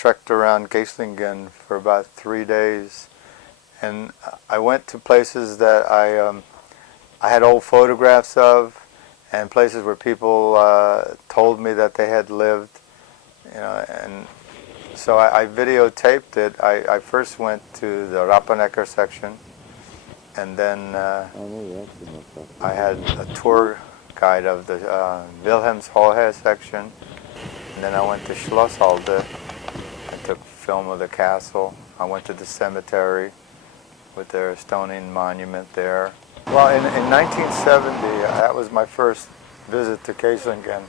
trekked around Geislingen for about 3 days, and I went to places that I had old photographs of, and places where people told me that they had lived, and so I videotaped it. I first went to the Rappanecker section, and then I had a tour guide of the Wilhelmshöhe section, and then I went to Schlosshalde. I took film of the castle. I went to the cemetery with their Estonian monument there. Well, in 1970, that was my first visit to Geislingen,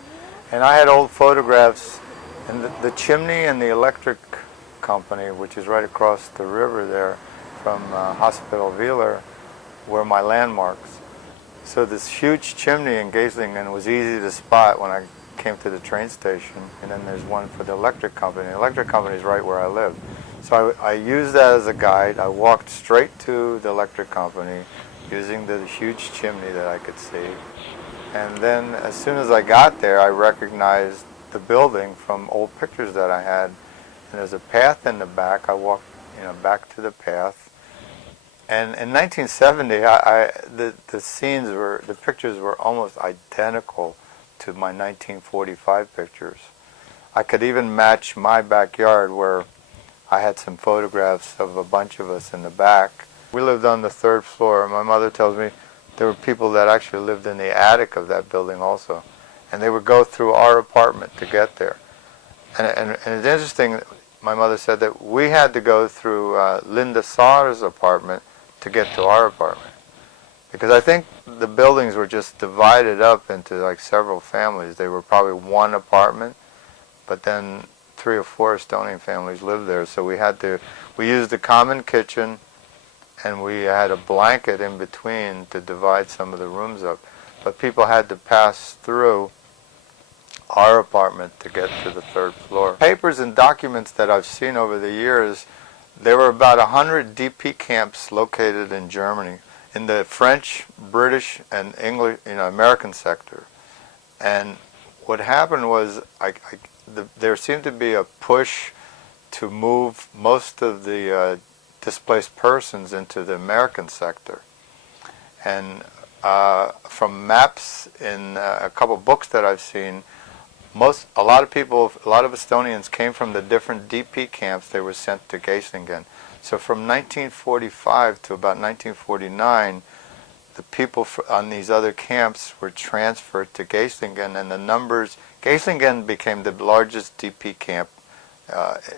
and I had old photographs, and the chimney and the electric company, which is right across the river there from Hospital Wieler, were my landmarks. So this huge chimney in Geislingen was easy to spot when I came to the train station, and then there's one for the electric company. The electric company is right where I live. So I used that as a guide. I walked straight to the electric company using the huge chimney that I could see. And then as soon as I got there, I recognized the building from old pictures that I had. And there's a path in the back. I walked back to the path. And in 1970, the pictures were almost identical to my 1945 pictures. I could even match my backyard, where I had some photographs of a bunch of us in the back. We lived on the 3rd floor. My mother tells me there were people that actually lived in the attic of that building also, and they would go through our apartment to get there. And it's interesting, my mother said that we had to go through Linda Saar's apartment to get to our apartment, because I think the buildings were just divided up into like several families. They were probably one apartment, but then 3 or 4 Estonian families lived there. So we used the common kitchen, and we had a blanket in between to divide some of the rooms up. But people had to pass through our apartment to get to the 3rd floor. Papers and documents that I've seen over the years, there were about 100 DP camps located in Germany, in the French, British, and English, American sector. And what happened was there seemed to be a push to move most of the displaced persons into the American sector. And from maps in a couple books that I've seen, a lot of Estonians came from the different DP camps. They were sent to Geislingen. So from 1945 to about 1949, the people on these other camps were transferred to Geislingen, and the numbers, Geislingen became the largest DP camp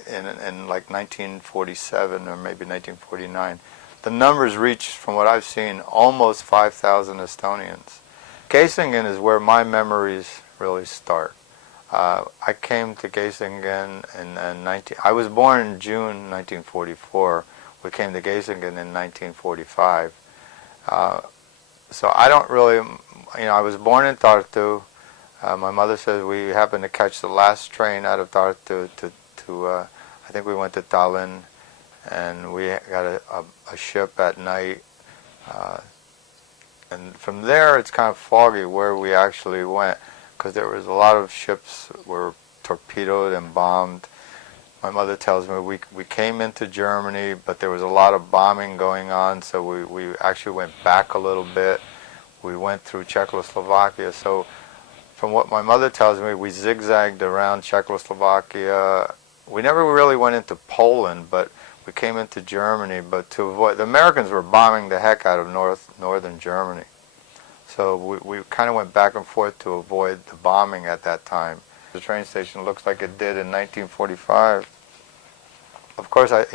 in like 1947 or maybe 1949. The numbers reached, from what I've seen, almost 5,000 Estonians. Geislingen is where my memories really start. I came to Geislingen I was born in June 1944. We came to Geislingen in 1945. So I don't really, I was born in Tartu. My mother says we happened to catch the last train out of Tartu to I think we went to Tallinn, and we got a ship at night. And from there it's kind of foggy where we actually went, because there was a lot of ships were torpedoed and bombed. My mother tells me we came into Germany, but there was a lot of bombing going on, so we actually went back a little bit. We went through Czechoslovakia. So from what my mother tells me, we zigzagged around Czechoslovakia. We never really went into Poland, but we came into Germany. But to avoid, the Americans were bombing the heck out of northern Germany. So we kind of went back and forth to avoid the bombing at that time. The train station looks like it did in 1945. Of course, I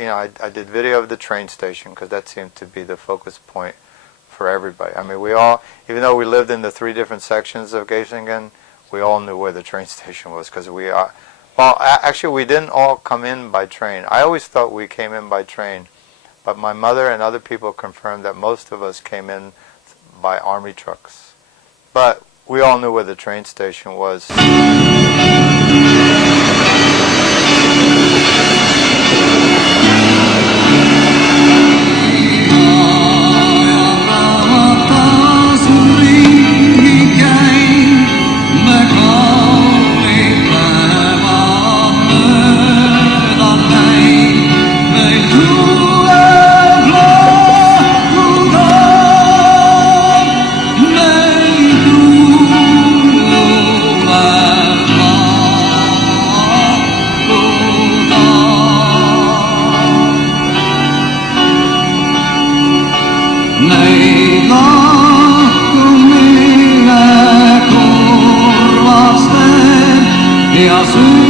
did video of the train station because that seemed to be the focus point for everybody. I mean, we all, even though we lived in the 3 different sections of Geislingen, we all knew where the train station was, because actually we didn't all come in by train. I always thought we came in by train, but my mother and other people confirmed that most of us came in by army trucks. But we all knew where the train station was. I'll see